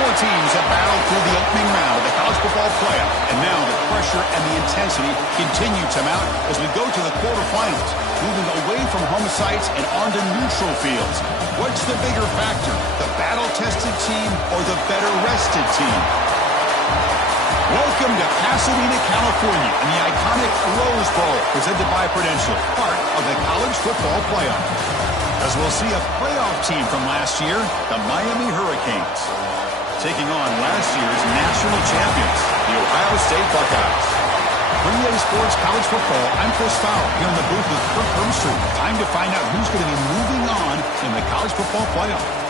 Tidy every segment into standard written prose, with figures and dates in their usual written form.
Four teams have battled through the opening round of the college football playoff, and now the pressure and the intensity continue to mount as we go to the quarterfinals, moving away from home sites and onto neutral fields. What's the bigger factor, the battle-tested team or the better-rested team? Welcome to Pasadena, California, and the iconic Rose Bowl, presented by Prudential, part of the college football playoff. As we'll see a playoff team from last year, the Miami Hurricanes, taking on last year's national champions, the Ohio State Buckeyes. For EA Sports College Football, I'm Chris Fowler, here in the booth with Kirk Hermstreet. Time to find out who's going to be moving on in the college football playoff.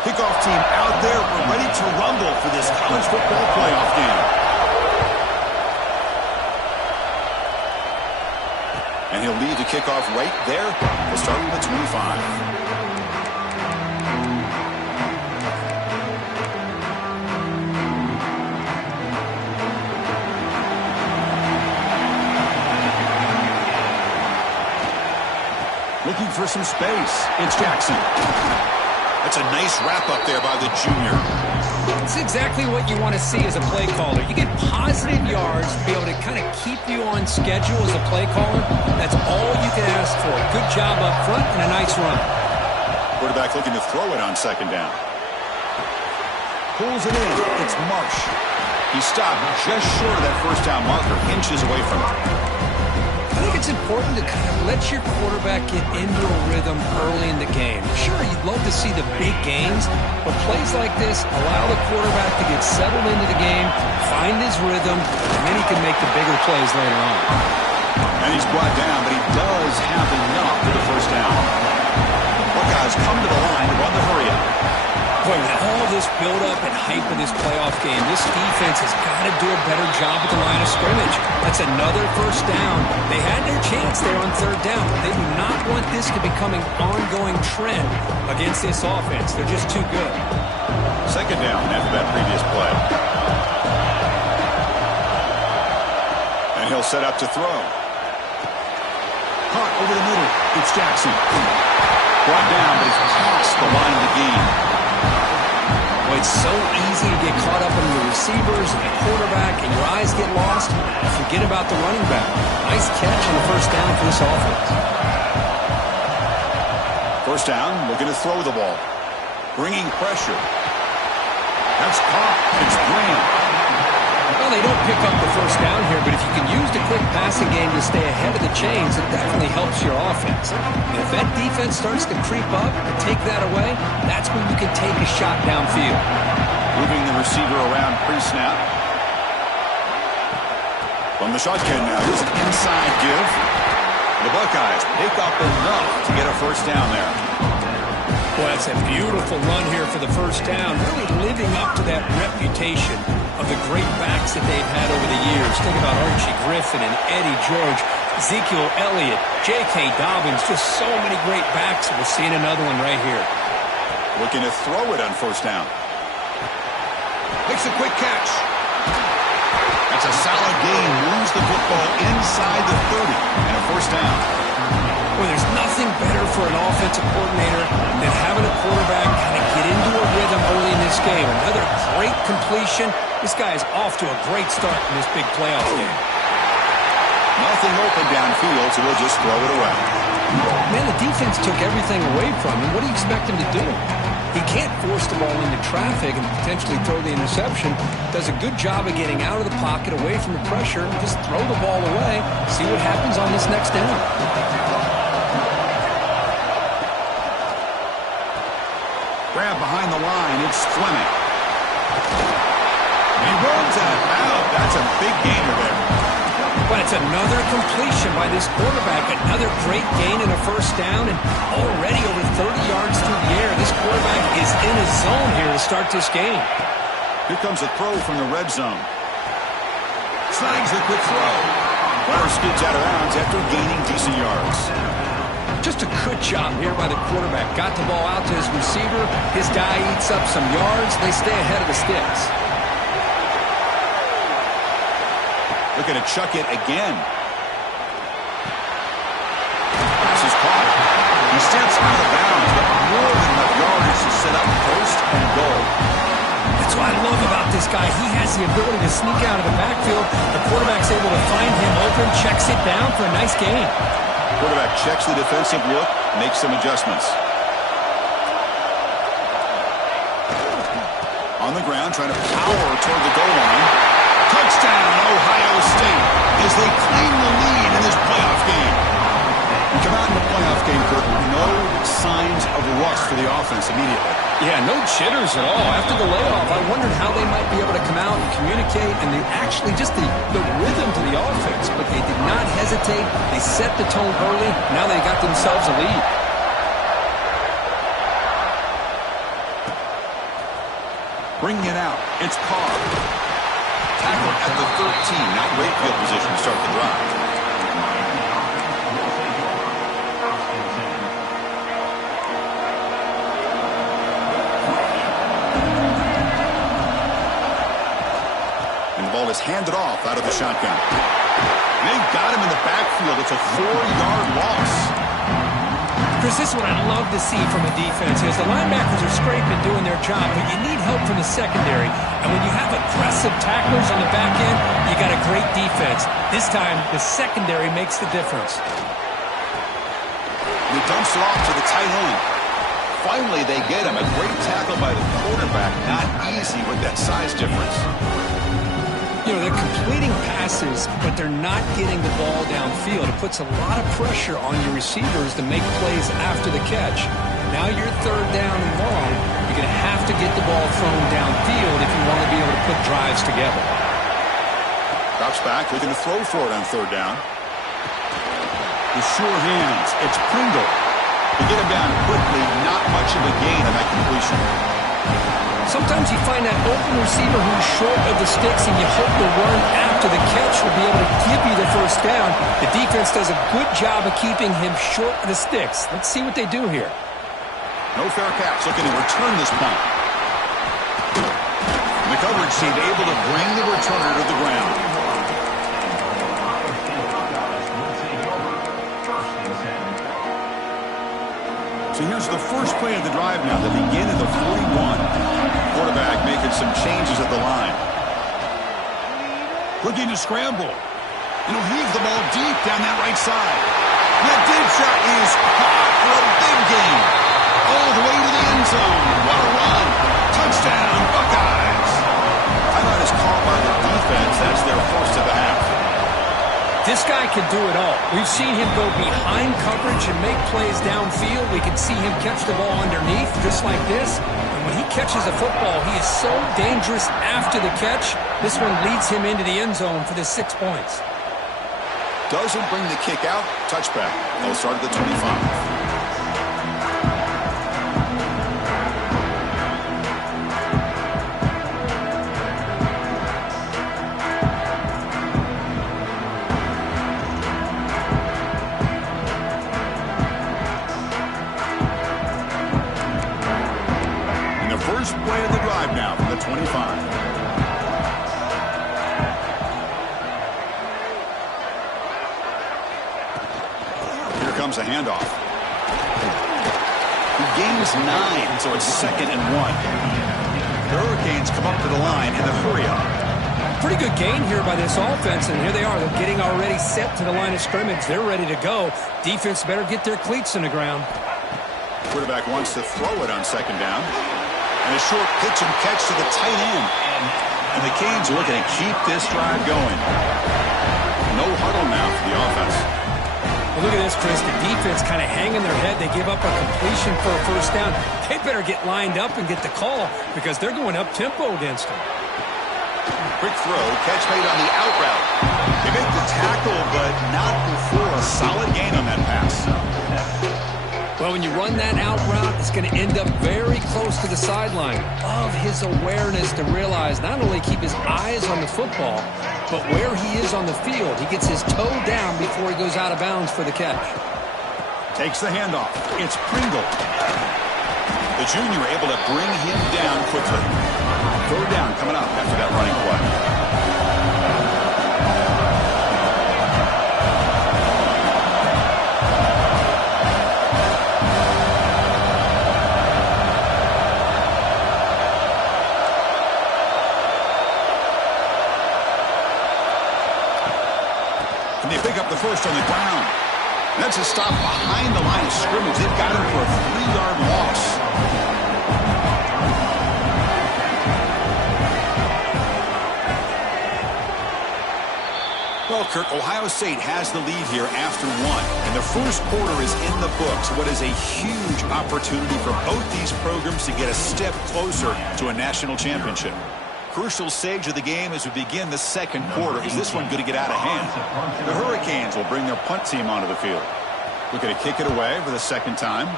Kickoff team out there. We're ready to rumble for this college football playoff game. And he'll lead the kickoff right there. We'll start with the 25. Looking for some space. It's Jackson. That's a nice wrap-up there by the junior. It's exactly what you want to see as a play caller. You get positive yards to be able to kind of keep you on schedule as a play caller. That's all you can ask for. Good job up front and a nice run. Quarterback looking to throw it on second down. Pulls it in. It's Marsh. He stopped just short of that first down marker, inches away from it. I think it's important to kind of let your quarterback get into a rhythm early in the game. Sure, you'd love to see the big gains, but plays like this allow the quarterback to get settled into the game, find his rhythm, and then he can make the bigger plays later on. And he's brought down, but he does have enough for the first down. Buckeyes come to the line to run the hurry-up. Boy, with all this build-up and hype of this playoff game, this defense has got to do a better job at the line of scrimmage. That's another first down. They had their chance there on third down, but they do not want this to become an ongoing trend against this offense. They're just too good. Second down after that previous play. And he'll set up to throw. Caught over the middle. It's Jackson. Brought down, but he's past the line of the game. Well, it's so easy to get caught up in the receivers and the quarterback, and your eyes get lost. Forget about the running back. Nice catch on the first down for this offense. First down, looking to throw the ball. Bringing pressure. That's caught. It's Graham. Well, they don't pick up the first down here, but if you can use the quick passing game to stay ahead of the chains, it definitely helps your offense. And if that defense starts to creep up and take that away, that's when you can take a shot downfield. Moving the receiver around pre-snap. From the shotgun now, here's an inside give. The Buckeyes pick up enough to get a first down there. Boy, that's a beautiful run here for the first down, really living up to that reputation of the great backs that they've had over the years. Think about Archie Griffin and Eddie George, Ezekiel Elliott, J.K. Dobbins, just so many great backs. We're seeing another one right here. Looking to throw it on first down. Makes a quick catch. That's a solid gain. Moves the football inside the 30 and a first down. Well, there's nothing better for an offensive coordinator than having a quarterback kind of get into a rhythm early in this game. Another great completion. This guy is off to a great start in this big playoff game. Nothing open downfield, so we'll just throw it away. Man, the defense took everything away from him. What do you expect him to do? He can't force the ball into traffic and potentially throw the interception. Does a good job of getting out of the pocket, away from the pressure, and just throw the ball away. See what happens on this next down. Grab behind the line. It's Fleming. He runs out. Wow, that's a big gainer there. But it's another completion by this quarterback. Another great gain in a first down, and already over 30 yards through the air. This quarterback is in his zone here to start this game. Here comes a throw from the red zone. Snags a quick throw. Runner skids out of bounds after gaining decent yards. Just a good job here by the quarterback. Got the ball out to his receiver. His guy eats up some yards. They stay ahead of the sticks. Looking to chuck it again. Pass is caught. He steps out of bounds, but more than enough yardage to set up first and goal. That's what I love about this guy. He has the ability to sneak out of the backfield. The quarterback's able to find him open, checks it down for a nice gain. Quarterback checks the defensive look, makes some adjustments. On the ground, trying to power toward the goal line. Touchdown, Ohio State, as they claim the lead in this playoff game. We come out in the playoff game, Kirk, no signs of rust for the offense immediately. Yeah, no jitters at all. After the layoff, I wondered how they might be able to come out and communicate, and actually just the rhythm to the offense. But they did not hesitate. They set the tone early. Now they got themselves a lead. Bringing it out, it's Carr. Tackle at the 13, not great field position to start the drive. Is handed off out of the shotgun. They've got him in the backfield. It's a 4-yard loss. Chris, this is what I love to see from a defense is the linebackers are scraping doing their job, but you need help from the secondary. And when you have aggressive tacklers on the back end, you got a great defense. This time, the secondary makes the difference. He dumps it off to the tight end. Finally, they get him. A great tackle by the quarterback. Not easy with that size difference. You know, they're completing passes, but they're not getting the ball downfield. It puts a lot of pressure on your receivers to make plays after the catch. Now you're third down and long. You're going to have to get the ball thrown downfield if you want to be able to put drives together. Drops back, looking to throw for it on third down. The sure hands. It's Pringle. To get him down quickly, not much of a gain on that completion. Sometimes you find that open receiver who's short of the sticks, and you hope the run after the catch will be able to give you the first down. The defense does a good job of keeping him short of the sticks. Let's see what they do here. No fair catch, looking to return this punt. The coverage seemed able to bring the returner to the ground. So here's the first play of the drive now. They begin at the 41. Quarterback making some changes at the line. Looking to scramble. And he'll heave the ball deep down that right side. That deep shot is caught for a big gain. All the way to the end zone. What a run. Touchdown, Buckeyes. Timeout is called by the defense. That's their first of the half. This guy can do it all. We've seen him go behind coverage and make plays downfield. We can see him catch the ball underneath just like this. And when he catches a football, he is so dangerous after the catch. This one leads him into the end zone for the 6 points. Doesn't bring the kick out. Touchback. They'll start at the 25. First play of the drive now from the 25. Here comes a handoff. He gains 9, so it's 2nd and 1. The Hurricanes come up to the line in the hurry-up. Pretty good gain here by this offense, and here they are. They're getting already set to the line of scrimmage. They're ready to go. Defense better get their cleats in the ground. Quarterback wants to throw it on 2nd down. And a short pitch and catch to the tight end. And the Canes are looking to keep this drive going. No huddle now for the offense. Well, look at this, Chris. The defense kind of hanging their head. They give up a completion for a first down. They better get lined up and get the call because they're going up-tempo against them. Quick throw. Catch made on the out route. They make the tackle, but not before a solid gain on that pass. Well, when you run that out route, it's going to end up very close to the sideline. Of his awareness to realize not only keep his eyes on the football, but where he is on the field. He gets his toe down before he goes out of bounds for the catch. Takes the handoff. It's Pringle. The junior able to bring him down quickly. Third down coming up after that running play. And they pick up the first on the ground. That's a stop behind the line of scrimmage. They've got him for a 3-yard loss. Well, Kirk, Ohio State has the lead here after one. And the first quarter is in the books. What is a huge opportunity for both these programs to get a step closer to a national championship. Crucial stage of the game as we begin the second quarter. Is this one going to get out of hand? The Hurricanes will bring their punt team onto the field. Looking to kick it away for the second time.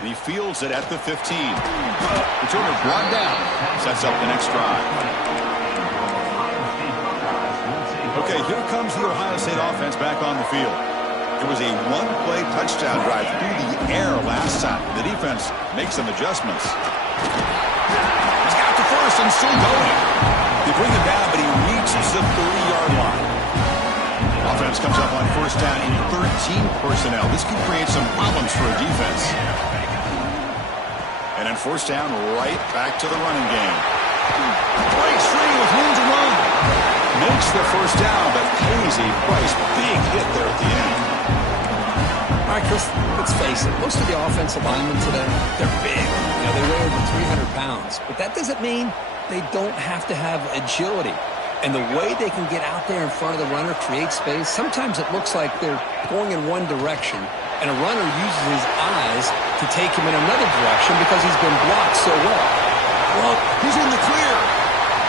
And he fields it at the 15. Returner brought down. Sets up the next drive. Okay, here comes the Ohio State offense back on the field. It was a one-play touchdown drive through the air last time. The defense makes some adjustments. He's got the first and still going. They bring him down, but he reaches the 30-yard line. Offense comes up on first down in 13 personnel. This could create some problems for a defense. And then first down, right back to the running game. Breaks free with room to run. Makes the first down, but pays a price. Big hit there at the end. All right, Chris, let's face it. Most of the offensive linemen today, they're big. You know, they weigh over 300 pounds. But that doesn't mean they don't have to have agility. And the way they can get out there in front of the runner, create space, sometimes it looks like they're going in one direction, and a runner uses his eyes to take him in another direction because he's been blocked so well. Well, he's in the clear.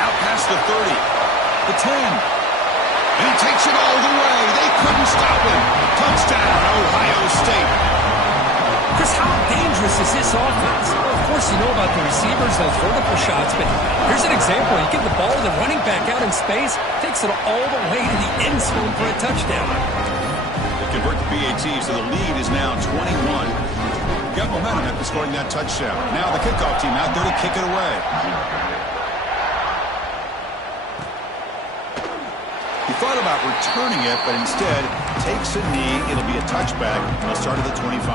Out past the 30, the 10. And he takes it all the way. They couldn't stop him. Touchdown, Ohio State. Chris, how dangerous is this offense? Well, of course, you know about the receivers, those vertical shots, but here's an example. You get the ball to the running back out in space, takes it all the way to the end zone for a touchdown. They convert the PAT, so the lead is now 21. Got momentum after scoring that touchdown. Now the kickoff team out there to kick it away. He thought about returning it, but instead takes a knee. It'll be a touchback. He'll start at the 25.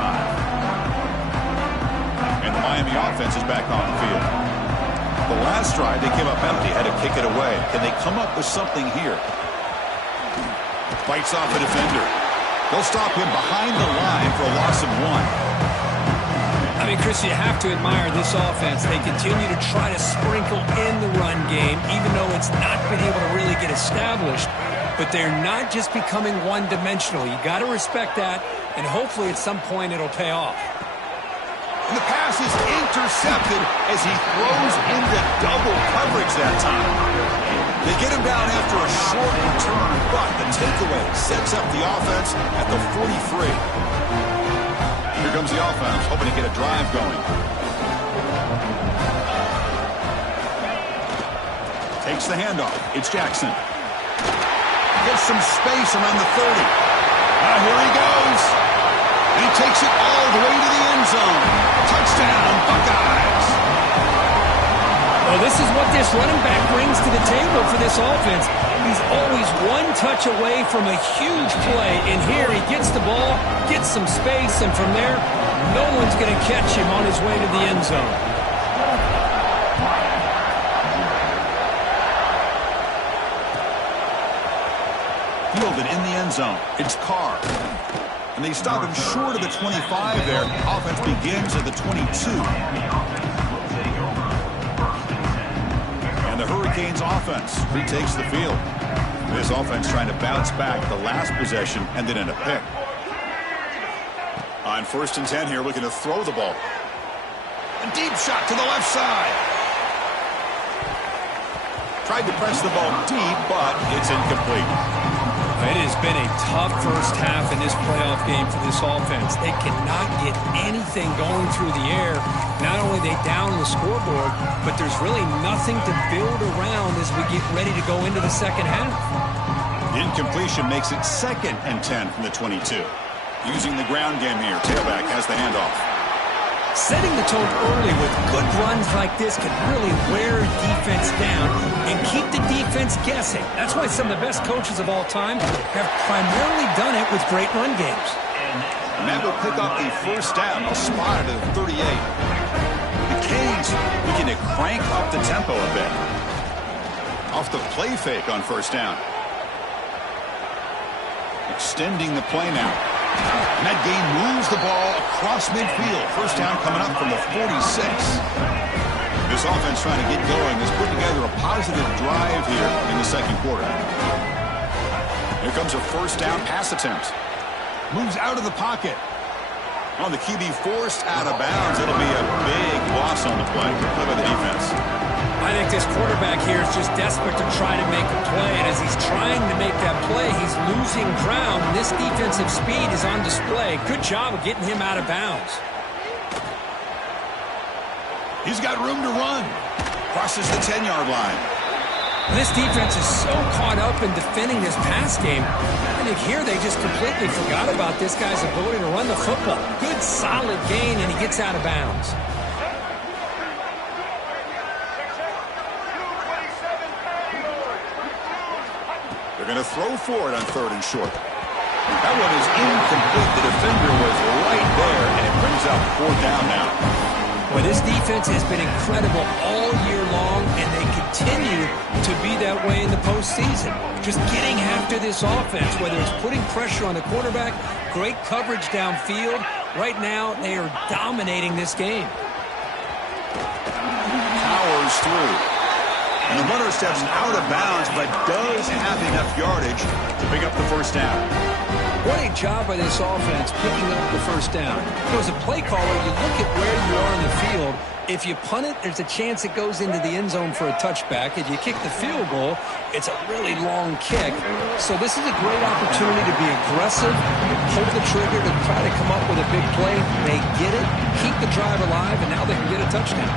And the Miami offense is back on the field. The last drive, they came up empty, had to kick it away. Can they come up with something here? Bites off a defender. They'll stop him behind the line for a loss of 1. I mean, Chris, you have to admire this offense. They continue to try to sprinkle in the run game, even though it's not been able to really get established. But they're not just becoming one-dimensional. You got to respect that, and hopefully at some point it'll pay off. And the pass is intercepted as he throws into double coverage that time. They get him down after a short return, but the takeaway sets up the offense at the 43. Here comes the offense, hoping to get a drive going. Takes the handoff. It's Jackson. Gets some space around the 30. Here he goes. He takes it all the way to the end zone. Touchdown, Buckeyes. Well, this is what this running back brings to the table for this offense. He's always one touch away from a huge play. And here he gets the ball, gets some space, and from there, no one's going to catch him on his way to the end zone. Fielded in the end zone. It's Carr. And they stop him short of the 25 there. Offense begins at the 22. And the Hurricanes offense retakes the field. This offense trying to bounce back the last possession and then in a pick. On 1st and 10 here, looking to throw the ball. A deep shot to the left side. Tried to press the ball deep, but it's incomplete. It has been a tough first half in this playoff game for this offense. They cannot get anything going through the air. Not only are they down on the scoreboard, but there's really nothing to build around as we get ready to go into the second half. The incompletion makes it 2nd and 10 from the 22. Using the ground game here. Tailback has the handoff. Setting the tone early with good runs like this can really wear defense down and keep the defense guessing. That's why some of the best coaches of all time have primarily done it with great run games. And that will pick up a first down. They'll spot it at 38. The Canes looking to crank up the tempo a bit. Off the play fake on first down. Extending the play now. And that game moves the ball across midfield. First down coming up from the 46. This offense trying to get going has put together a positive drive here in the second quarter. Here comes a first down pass attempt. Moves out of the pocket. On the QB forced out of bounds. It'll be a big loss on the play. Good play by the defense. I think this quarterback here is just desperate to try to make a play, and as he's trying to make that play, he's losing ground. This defensive speed is on display. Good job of getting him out of bounds. He's got room to run. Crosses the 10-yard line. This defense is so caught up in defending this pass game. I think here they just completely forgot about this guy's ability to run the football. Good, solid gain, and he gets out of bounds. They're going to throw for it on 3rd and short. That one is incomplete. The defender was right there, and it brings up 4th down now. Well, this defense has been incredible all year long, and they continue to be that way in the postseason. Just getting after this offense, whether it's putting pressure on the quarterback, great coverage downfield. Right now, they are dominating this game. Powers through. And the runner steps out of bounds, but does have enough yardage to pick up the first down. What a job by this offense picking up the first down. As a play caller, you look at where you are in the field. If you punt it, there's a chance it goes into the end zone for a touchback. If you kick the field goal, it's a really long kick. So this is a great opportunity to be aggressive, pull the trigger to try to come up with a big play. They get it, keep the drive alive, and now they can get a touchdown.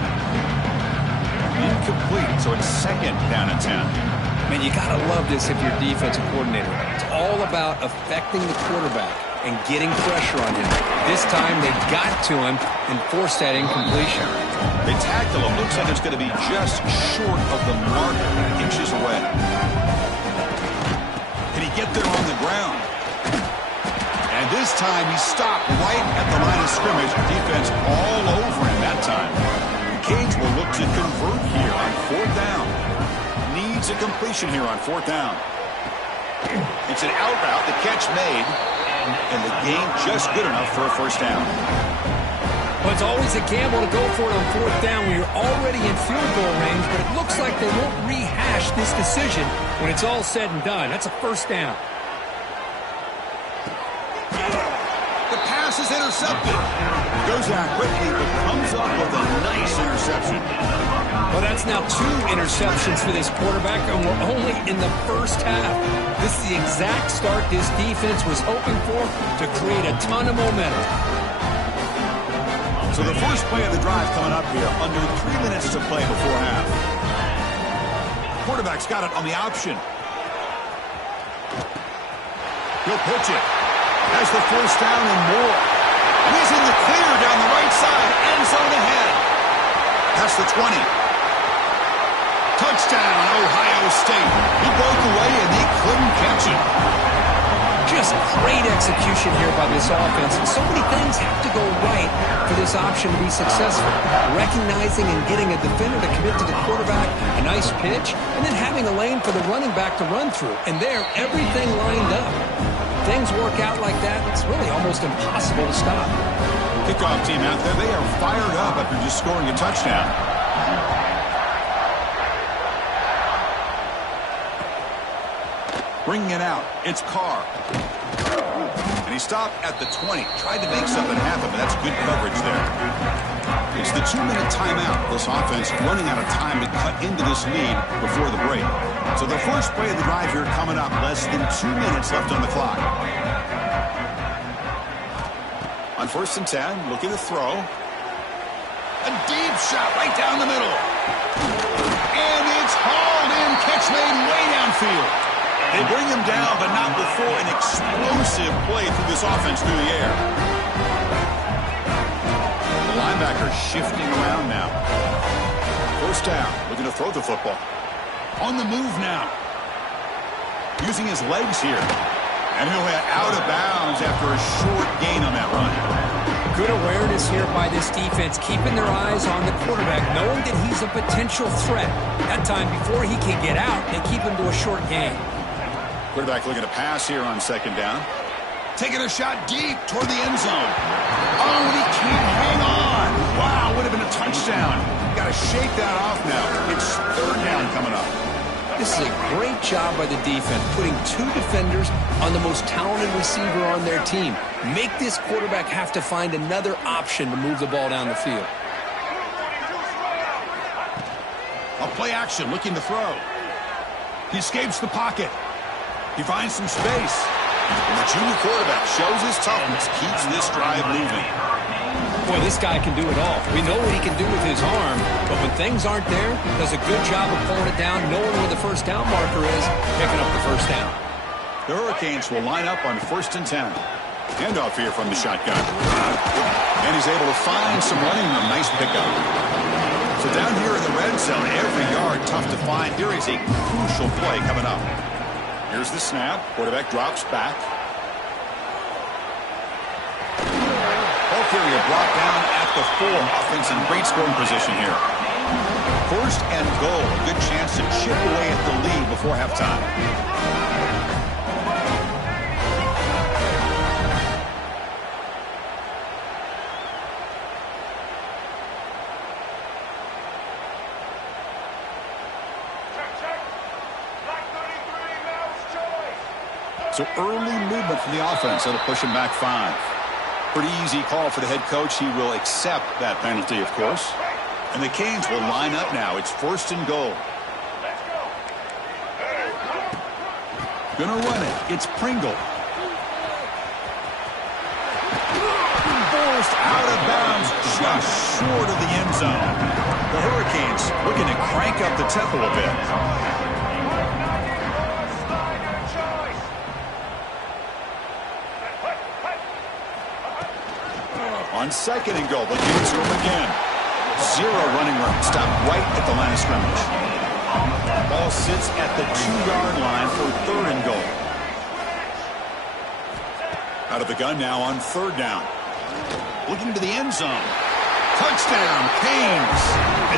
Incomplete, so it's 2nd down and 10. Man, you got to love this if you're a defensive coordinator. It's all about affecting the quarterback and getting pressure on him. This time they got to him and forced that incompletion. They tackle him. Looks like it's going to be just short of the mark, inches away. Can he get there on the ground? And this time he stopped right at the line of scrimmage. Defense all over him that time. Canes will look to convert here on 4th down. Needs a completion here on 4th down. It's an out route, the catch made, and the gain just good enough for a first down. Well, it's always a gamble to go for it on 4th down when you're already in field goal range, but it looks like they won't rehash this decision when it's all said and done. That's a first down. The pass is intercepted. Goes out quickly, but comes up with a nice interception. Well, that's now 2 interceptions for this quarterback, and we're only in the first half. This is the exact start this defense was hoping for to create a ton of momentum. So the first play of the drive coming up here, under 3 minutes to play before half. Quarterback's got it on the option. He'll pitch it. Has the first down and more. And he's in the clear down the right side. End zone ahead. That's the 20. Touchdown, Ohio State. He broke away and they couldn't catch him. Just great execution here by this offense. And so many things have to go right for this option to be successful. Recognizing and getting a defender to commit to the quarterback, a nice pitch, and then having a lane for the running back to run through. And there, everything lined up. Things work out like that, it's really almost impossible to stop. Kickoff team out there, they are fired up after just scoring a touchdown. Bringing it out, it's Carr. And he stopped at the 20. Tried to make something happen, but that's good coverage there. It's the 2-minute timeout. This offense running out of time to cut into this lead before the break. So the first play of the drive here coming up. Less than 2 minutes left on the clock. On 1st and 10, looking to throw. A deep shot right down the middle. And it's hauled in. Catch made way downfield. They bring him down, but not before an explosive play through this offense through the air. The linebacker shifting around now. First down, looking to throw the football. On the move now. Using his legs here. And he'll head out of bounds after a short gain on that run. Good awareness here by this defense, keeping their eyes on the quarterback, knowing that he's a potential threat. That time before he can get out, they keep him to a short gain. Quarterback looking to pass here on second down. Taking a shot deep toward the end zone. Oh, and he can't hang on. Wow, would have been a touchdown. Got to shake that off now. It's third down coming up. This is a great job by the defense, putting two defenders on the most talented receiver on their team. Make this quarterback have to find another option to move the ball down the field. A play action, looking to throw. He escapes the pocket. He finds some space. And the junior quarterback shows his toughness, keeps this drive moving. Boy, this guy can do it all. We know what he can do with his arm, but when things aren't there, does a good job of pulling it down, knowing where the first down marker is, picking up the first down. The Hurricanes will line up on 1st and 10. Handoff here from the shotgun. And he's able to find some running room. Nice pickup. So down here in the red zone, every yard tough to find. Here is a crucial play coming up. Here's the snap. Quarterback drops back. Area brought down at the 4. Offense in great scoring position here. 1st and goal. A good chance to chip away at the lead before halftime. So early movement from the offense. That'll push him back 5. Pretty easy call for the head coach. He will accept that penalty, of course. And the Canes will line up now. It's 1st and goal. Gonna run it. It's Pringle. Forced out of bounds just short of the end zone. The Hurricanes looking to crank up the tempo a bit. On 2nd and goal, they'll give it to him again. 0 running room. Stop right at the line of scrimmage. Ball sits at the 2-yard line for 3rd and goal. Out of the gun now on 3rd down. Looking to the end zone. Touchdown, Canes,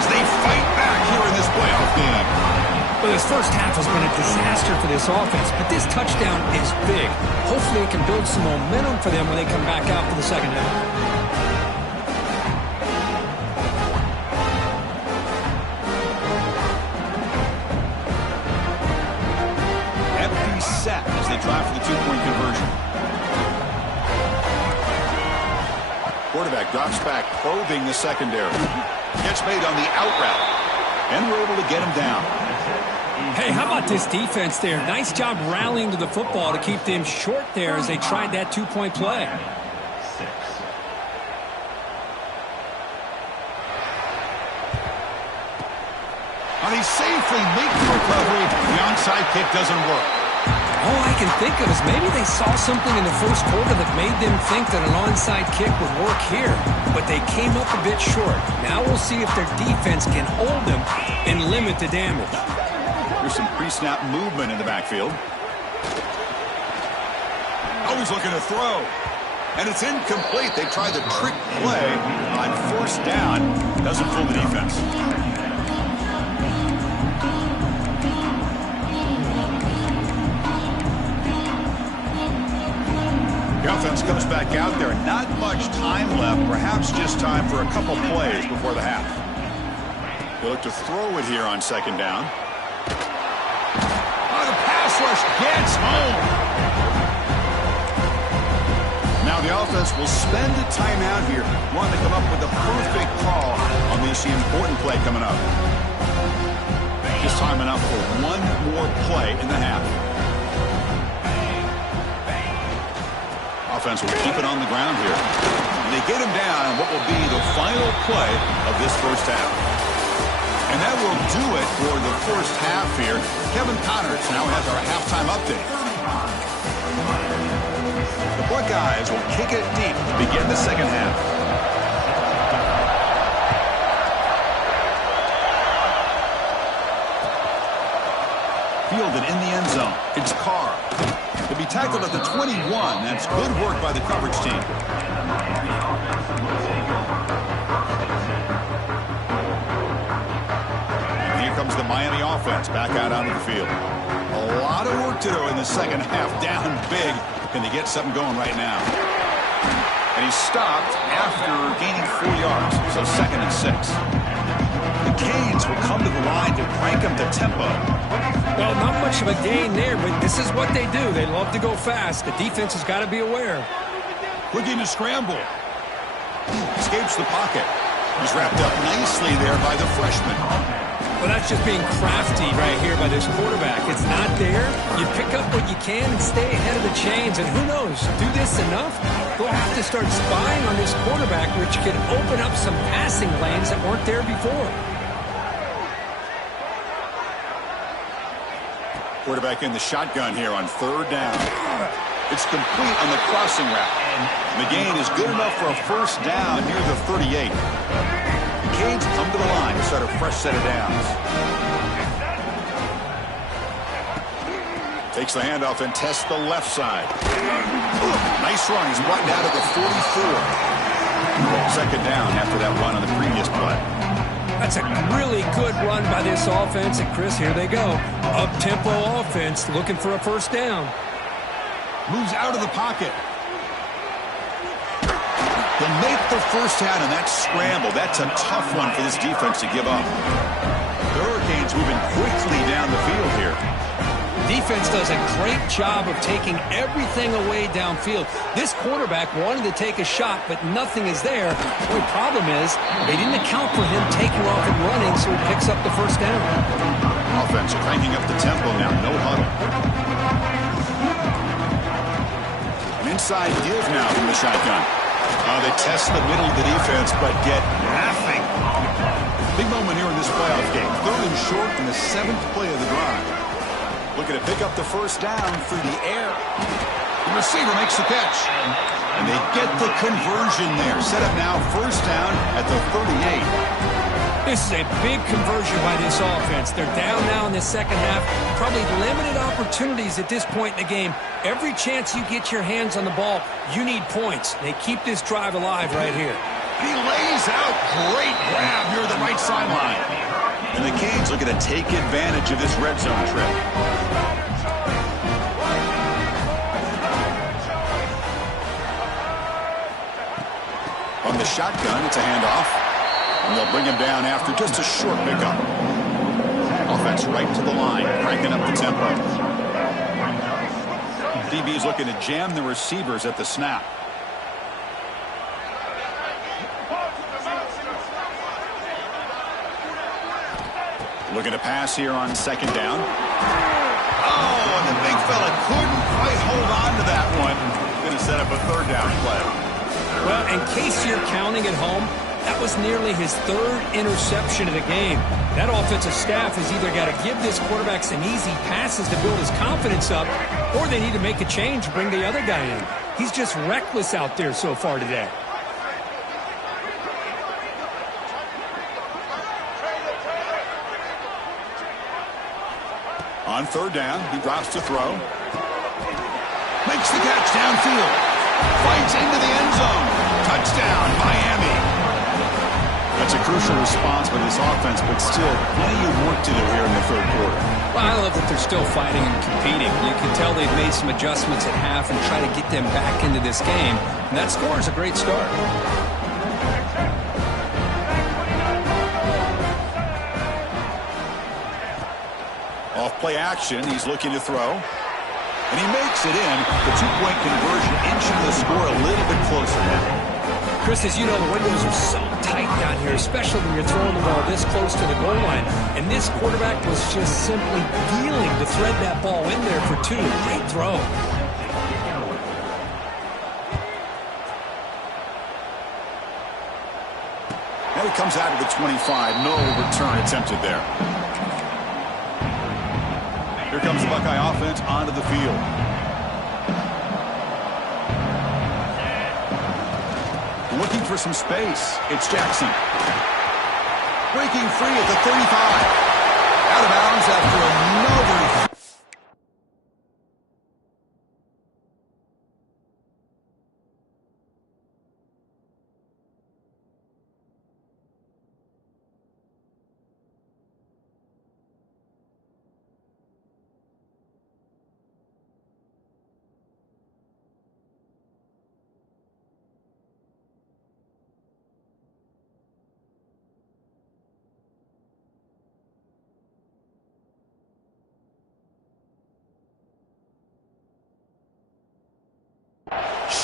as they fight back here in this playoff game. Well, this first half has been a disaster for this offense, but this touchdown is big. Hopefully it can build some momentum for them when they come back out for the second half. Set as they try for the 2-point conversion. Quarterback drops back, probing the secondary. Catch made on the out route. And we're able to get him down. Hey, how about this defense there? Nice job rallying to the football to keep them short there as they tried that 2-point play. And he safely makes the recovery. The onside kick doesn't work. All I can think of is maybe they saw something in the first quarter that made them think that an onside kick would work here, but they came up a bit short. Now we'll see if their defense can hold them and limit the damage. There's some pre-snap movement in the backfield. Always looking to throw. And it's incomplete. They try the trick play on 1st down. Doesn't fool the defense. The offense comes back out there. Not much time left. Perhaps just time for a couple plays before the half. They look to throw it here on 2nd down. Oh, the pass rush gets home. Now the offense will spend a timeout here. Want to come up with the perfect call on this important play coming up. Just timing up for one more play in the half. Offense will keep it on the ground here. And they get him down on what will be the final play of this first half. And that will do it for the first half here. Kevin Connors now has our halftime update. The Buckeyes will kick it deep to begin the second half. Fielded in the end zone. It's Carr. To be tackled at the 21. That's good work by the coverage team. And here comes the Miami offense back out onto the field. A lot of work to do in the second half. Down big. Can they get something going right now? And he stopped after gaining 4 yards. So 2nd and 6. The Canes will come to the line to crank up the tempo. Well, not much of a gain there, but this is what they do. They love to go fast. The defense has got to be aware. Looking to scramble. Escapes the pocket. He's wrapped up nicely there by the freshman. Well, that's just being crafty right here by this quarterback. It's not there. You pick up what you can and stay ahead of the chains. And who knows, do this enough, they'll have to start spying on this quarterback, which can open up some passing lanes that weren't there before. Quarterback in the shotgun here on 3rd down. It's complete on the crossing route. And the gain is good enough for a 1st down near the 38. The Canes come to the line to start a fresh set of downs. Takes the handoff and tests the left side. Nice run. He's brought down to the 44. 2nd down after that run on the previous play. That's a really good run by this offense. And, Chris, here they go. Up-tempo offense looking for a 1st down. Moves out of the pocket. They'll make the 1st down in that scramble. That's a tough one for this defense to give up. The Hurricanes moving quickly down the field here. Defense does a great job of taking everything away downfield. This quarterback wanted to take a shot, but nothing is there. The only problem is they didn't account for him taking off and running, so he picks up the 1st down. Offense cranking up the tempo now, no huddle. An inside give now from the shotgun. They test the middle of the defense, but get nothing. Big moment here in this playoff game. 3rd and short in the 7th play of the drive. Looking to pick up the 1st down through the air. The receiver makes the catch. And they get the conversion there. Set up now 1st down at the 38. This is a big conversion by this offense. They're down now in the second half. Probably limited opportunities at this point in the game. Every chance you get your hands on the ball, you need points. They keep this drive alive right here. He lays out. Great grab near the right sideline. And the Canes looking to take advantage of this red zone trip. On the shotgun, it's a handoff. And they'll bring him down after just a short pickup. Offense right to the line, cranking up the tempo. DB's looking to jam the receivers at the snap. Looking to pass here on 2nd down. Oh, and the big fella couldn't quite hold on to that one. Going to set up a 3rd down play. Well, in case you're counting at home, that was nearly his 3rd interception of the game. That offensive staff has either got to give this quarterback some easy passes to build his confidence up, or they need to make a change, bring the other guy in. He's just reckless out there so far today. On 3rd down, he drops to throw. Makes the catch downfield. Fights into the end zone. Touchdown, Miami. That's a crucial response by this offense, but still plenty of work to do here in the 3rd quarter. Well, I love that they're still fighting and competing. You can tell they've made some adjustments at half and try to get them back into this game. And that score is a great start. Off play action, he's looking to throw. And he makes it in. The 2-point conversion inching the score a little bit closer now. Chris, as you know, the windows are so tight down here, especially when you're throwing the ball this close to the goal line. And this quarterback was just simply dealing to thread that ball in there for 2. Great throw. Now he comes out to the 25. No return attempted there. Here comes the Buckeye offense onto the field. Looking for some space. It's Jackson. Breaking free at the 35. Out of bounds after another.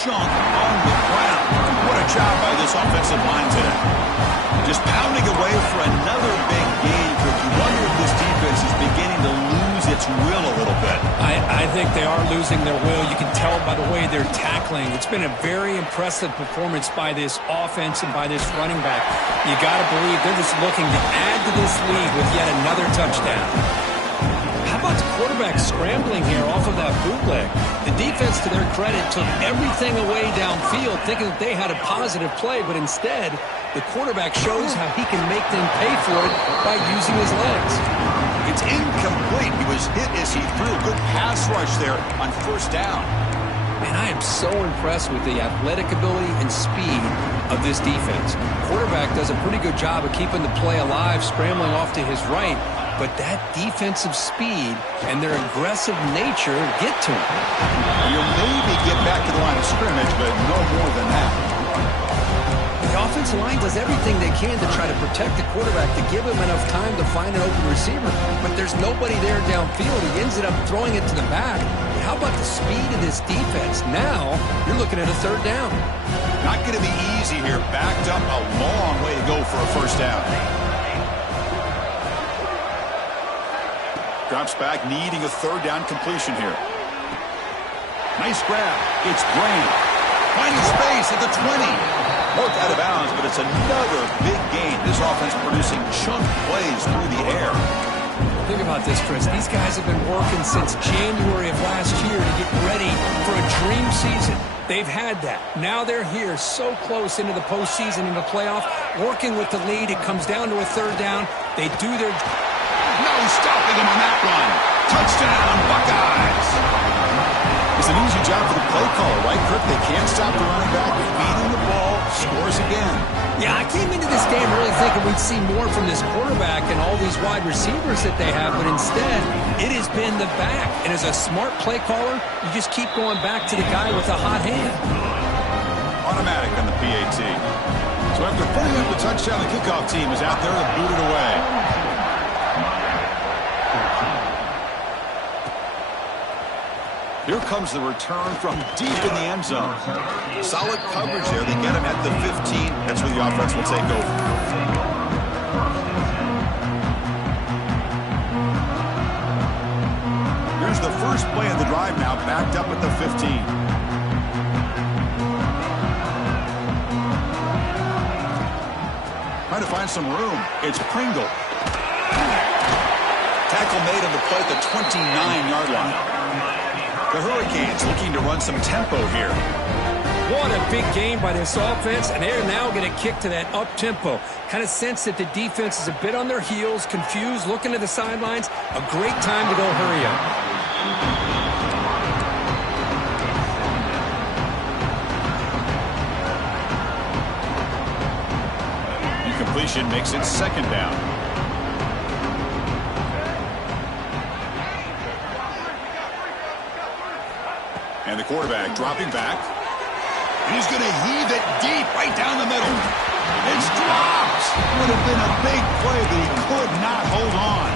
Chunk on the ground. What a job by this offensive line today. Just pounding away for another big game. But you wonder if this defense is beginning to lose its will a little bit. I think they are losing their will. You can tell by the way they're tackling. It's been a very impressive performance by this offense and by this running back. You got to believe they're just looking to add to this lead with yet another touchdown. How about the quarterback scrambling here off of that bootleg? The defense, to their credit, took everything away downfield, thinking that they had a positive play, but instead, the quarterback shows how he can make them pay for it by using his legs. It's incomplete. He was hit as he threw a good pass rush there on first down. And I am so impressed with the athletic ability and speed of this defense. Quarterback does a pretty good job of keeping the play alive, scrambling off to his right. But that defensive speed and their aggressive nature get to him. You'll maybe get back to the line of scrimmage, but no more than that. The offensive line does everything they can to try to protect the quarterback, to give him enough time to find an open receiver. But there's nobody there downfield. He ends up throwing it to the back. But how about the speed of this defense? Now you're looking at a third down. Not going to be easy here. Backed up a long way to go for a first down. Drops back, needing a third down completion here. Nice grab. It's Graham. Finding space at the 20. Both out of bounds, but it's another big gain. This offense producing chunk plays through the air. Think about this, Chris. These guys have been working since January of last year to get ready for a dream season. They've had that. Now they're here so close into the postseason and the playoff, working with the lead. It comes down to a third down. They do their... No stopping him on that run. Touchdown, Buckeyes. It's an easy job for the play caller, right, Kirk? They can't stop the running back, feeding the ball, scores again. Yeah, I came into this game really thinking we'd see more from this quarterback and all these wide receivers that they have, but instead, it has been the back. And as a smart play caller, you just keep going back to the guy with a hot hand. Automatic on the PAT. So after putting up the touchdown, the kickoff team is out there to boot it away. Here comes the return from deep in the end zone. Solid coverage there. They get him at the 15. That's where the offense will take over. Here's the first play of the drive now, backed up at the 15. Trying to find some room. It's Pringle. Tackle made on the play at the 29-yard line. The Hurricanes looking to run some tempo here. What a big game by this offense, and they're now going to kick to that up-tempo. Kind of sense that the defense is a bit on their heels, confused, looking to the sidelines. A great time to go hurry up. Incompletion makes it second down. And the quarterback dropping back. He's going to heave it deep right down the middle. It's dropped. Would have been a big play, but he could not hold on.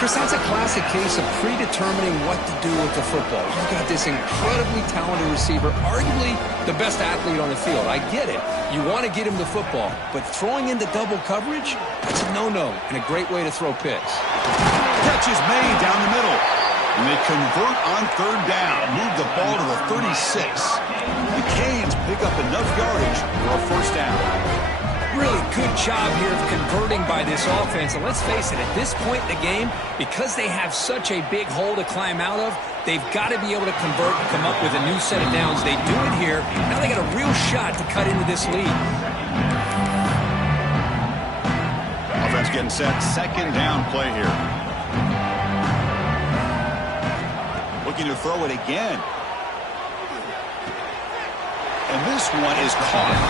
Chris, that's a classic case of predetermining what to do with the football. You've got this incredibly talented receiver, arguably the best athlete on the field. I get it. You want to get him the football, but throwing into double coverage, that's a no-no and a great way to throw picks. Catch is made down the middle. And they convert on third down, move the ball to the 36. The Canes pick up enough yardage for a first down. Really good job here of converting by this offense. And let's face it, at this point in the game, because they have such a big hole to climb out of, they've got to be able to convert and come up with a new set of downs. They do it here. Now they got a real shot to cut into this lead. Offense getting set. Second down play here. Looking to throw it again. And this one is caught.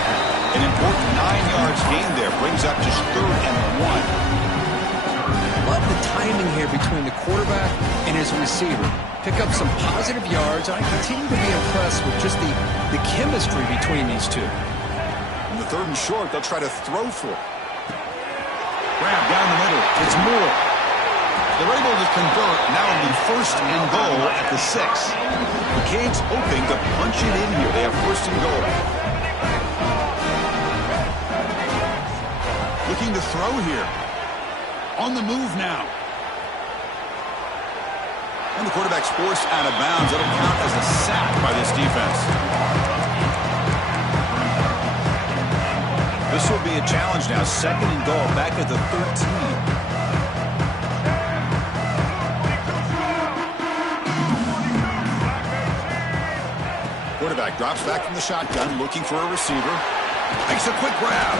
An important 9 yards gain there. Brings up just 3rd and 1. Love the timing here between the quarterback and his receiver. Pick up some positive yards. I continue to be impressed with just the chemistry between these two. In the 3rd and short, they'll try to throw for it. Grab down the middle. It's Moore. They're able to convert. Now it'll be 1st and goal at the 6. The Canes hoping to punch it in here. They have 1st and goal. Looking to throw here. On the move now. And the quarterback's forced out of bounds. That'll count as a sack by this defense. This will be a challenge now. 2nd and goal back at the 13. Quarterback drops back from the shotgun, looking for a receiver. Makes a quick grab.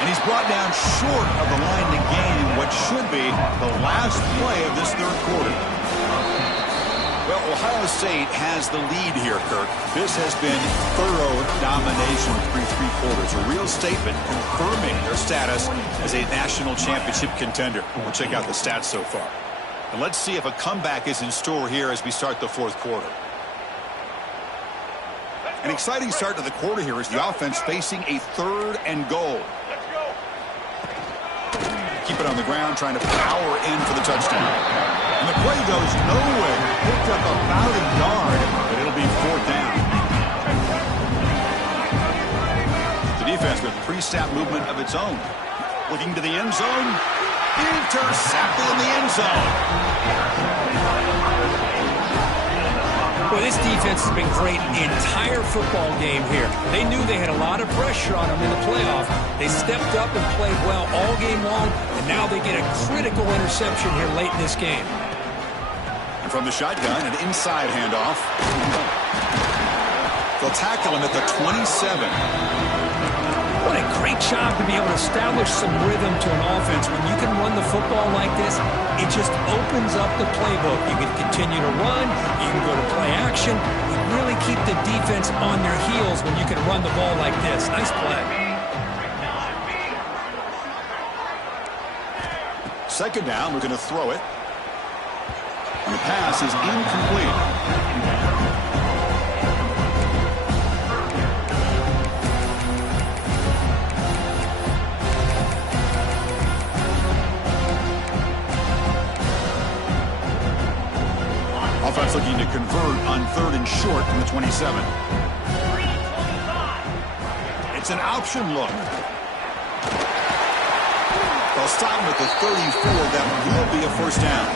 And he's brought down short of the line to gain what should be the last play of this 3rd quarter. Well, Ohio State has the lead here, Kirk. This has been thorough domination through 3 quarters. A real statement confirming their status as a national championship contender. We'll check out the stats so far. And let's see if a comeback is in store here as we start the 4th quarter. An exciting start to the quarter here as the offense facing a 3rd and goal. Keep it on the ground, trying to power in for the touchdown. And the play goes nowhere. Picked up about a yard, but it'll be 4th down. The defense with pre-snap movement of its own. Looking to the end zone. Intercepted in the end zone. Well, this defense has been great the entire football game here. They knew they had a lot of pressure on them in the playoff. They stepped up and played well all game long, and now they get a critical interception here late in this game. And from the shotgun, an inside handoff. They'll tackle him at the 27. What a great job to be able to establish some rhythm to an offense. When you can run the football like this, it just opens up the playbook. You can continue to run. You can go to play action. You really keep the defense on their heels when you can run the ball like this. Nice play. 2nd down, we're going to throw it. And the pass is incomplete. Offense looking to convert on 3rd and short from the 27. It's an option look. They'll stop him at the 34. That will be a 1st down.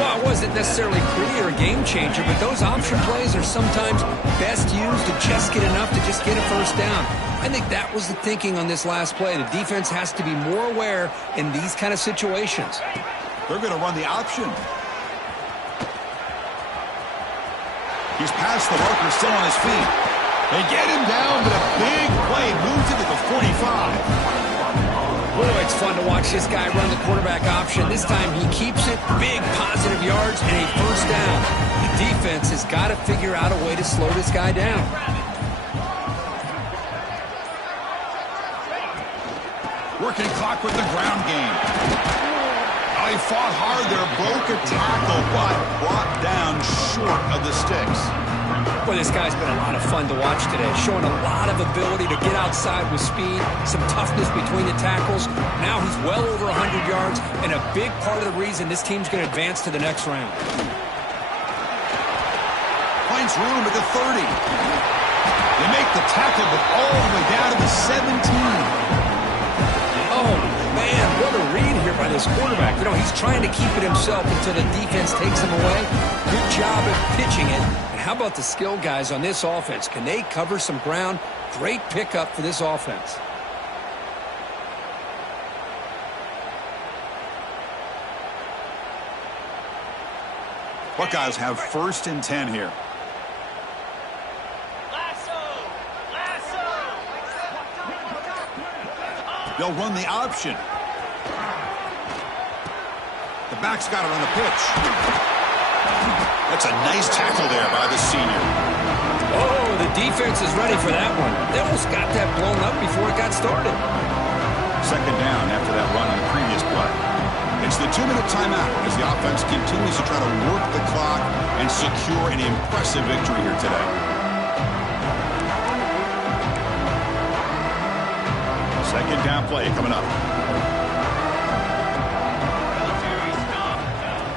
Well, it wasn't necessarily pretty or a game changer, but those option plays are sometimes best used to just get enough to just get a 1st down. I think that was the thinking on this last play. The defense has to be more aware in these kind of situations. They're going to run the option. He's past the marker, still on his feet. They get him down, but a big play moves it to the 45. Boy, it's fun to watch this guy run the quarterback option. This time he keeps it, big positive yards, and a 1st down. The defense has got to figure out a way to slow this guy down. Working clock with the ground game. Oh, he fought hard there, broke a tackle, but brought down short of the sticks. Boy, this guy's been a lot of fun to watch today, showing a lot of ability to get outside with speed, some toughness between the tackles. Now he's well over 100 yards, and a big part of the reason this team's going to advance to the next round. Finds room at the 30. They make the tackle, but all the way down to the 17. Oh, man, what a read here by this quarterback. You know, he's trying to keep it himself until the defense takes him away. Good job at pitching it. And how about the skill guys on this offense? Can they cover some ground? Great pickup for this offense. Buckeyes have 1st and 10 here. They'll run the option. The back's got it on the pitch. That's a nice tackle there by the senior. Oh, the defense is ready for that one. They almost got that blown up before it got started. 2nd down after that run on the previous play. It's the 2-minute timeout as the offense continues to try to work the clock and secure an impressive victory here today. 2nd down play coming up.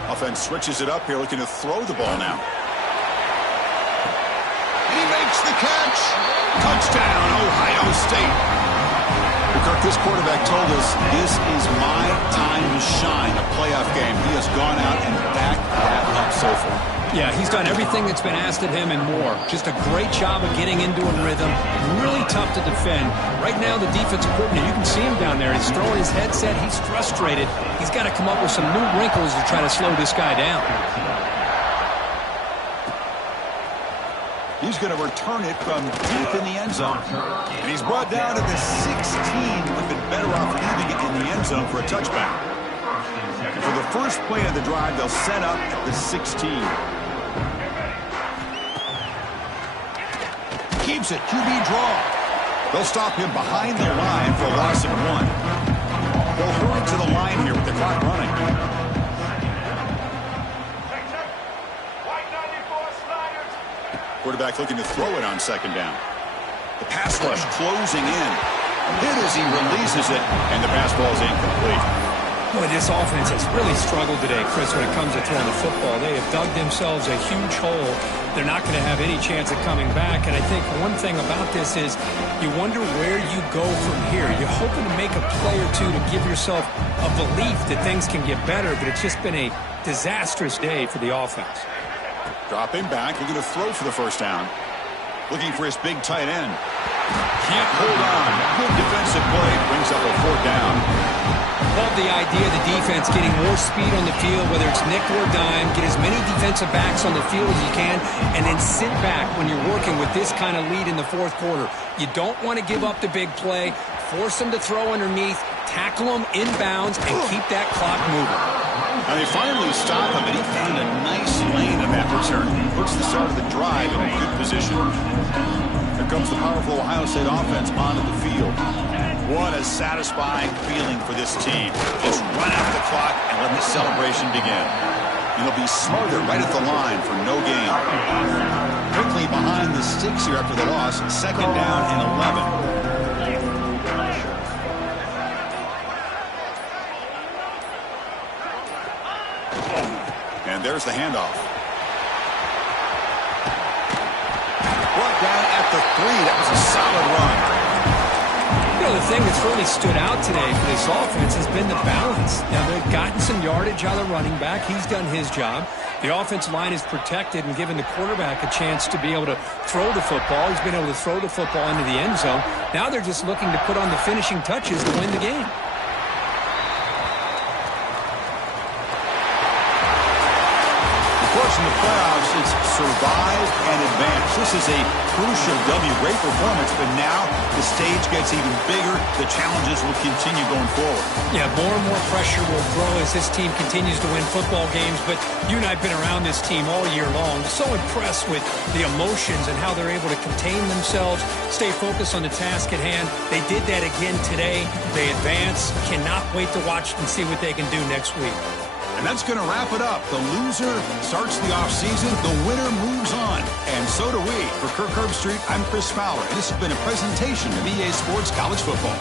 Offense switches it up here, looking to throw the ball now. And he makes the catch. Touchdown, Ohio State. Kirk, this quarterback told us this is my time to shine, a playoff game. He has gone out and backed that up so far. Yeah, he's done everything that's been asked of him and more. Just a great job of getting into a rhythm. Really tough to defend. Right now, the defensive coordinator, you can see him down there. He's throwing his headset. He's frustrated. He's got to come up with some new wrinkles to try to slow this guy down. He's going to return it from deep in the end zone. And he's brought down to the 16. Would have been better off leaving it in the end zone for a touchback. And for the first play of the drive, they'll set up at the 16. Keeps it, QB draw. They'll stop him behind the line for a loss of 1. They'll hurry to the line here with the clock running. Quarterback looking to throw it on 2nd down. The pass rush closing in. Hit as he releases it, and the pass ball is incomplete. Boy, this offense has really struggled today, Chris, when it comes to throwing the football. They have dug themselves a huge hole. They're not going to have any chance of coming back. And I think one thing about this is you wonder where you go from here. You're hoping to make a play or two to give yourself a belief that things can get better, but it's just been a disastrous day for the offense. Dropping back, looking to throw for the 1st down. Looking for his big tight end. Can't hold on. Good defensive play. Brings up a 4th down. Love the idea of the defense getting more speed on the field, whether it's nickel or dime. Get as many defensive backs on the field as you can, and then sit back when you're working with this kind of lead in the 4th quarter. You don't want to give up the big play. Force them to throw underneath. Tackle them inbounds and keep that clock moving. Now they finally stop him, and he found a nice lane in that return. Puts the start of the drive in a good position. Here comes the powerful Ohio State offense onto the field. What a satisfying feeling for this team. Just run out the clock and let the celebration begin. And they'll be smothered right at the line for no gain. Quickly behind the sticks here after the loss. 2nd down and 11. And there's the handoff. Brought down at the 3. That was a solid run. You know, the thing that's really stood out today for this offense has been the balance. Now, they've gotten some yardage out of the running back. He's done his job. The offensive line is protected and given the quarterback a chance to be able to throw the football. He's been able to throw the football into the end zone. Now they're just looking to put on the finishing touches to win the game. In the playoffs, it's survive and advance. This is a crucial W. Great performance, but now the stage gets even bigger. The challenges will continue going forward. Yeah, more and more pressure will grow as this team continues to win football games, but you and I have been around this team all year long. So impressed with the emotions and how they're able to contain themselves, stay focused on the task at hand. They did that again today. They advance. Cannot wait to watch and see what they can do next week. And that's going to wrap it up. The loser starts the offseason. The winner moves on. And so do we. For Kirk Herbstreit, I'm Chris Fowler. And this has been a presentation of EA Sports College Football.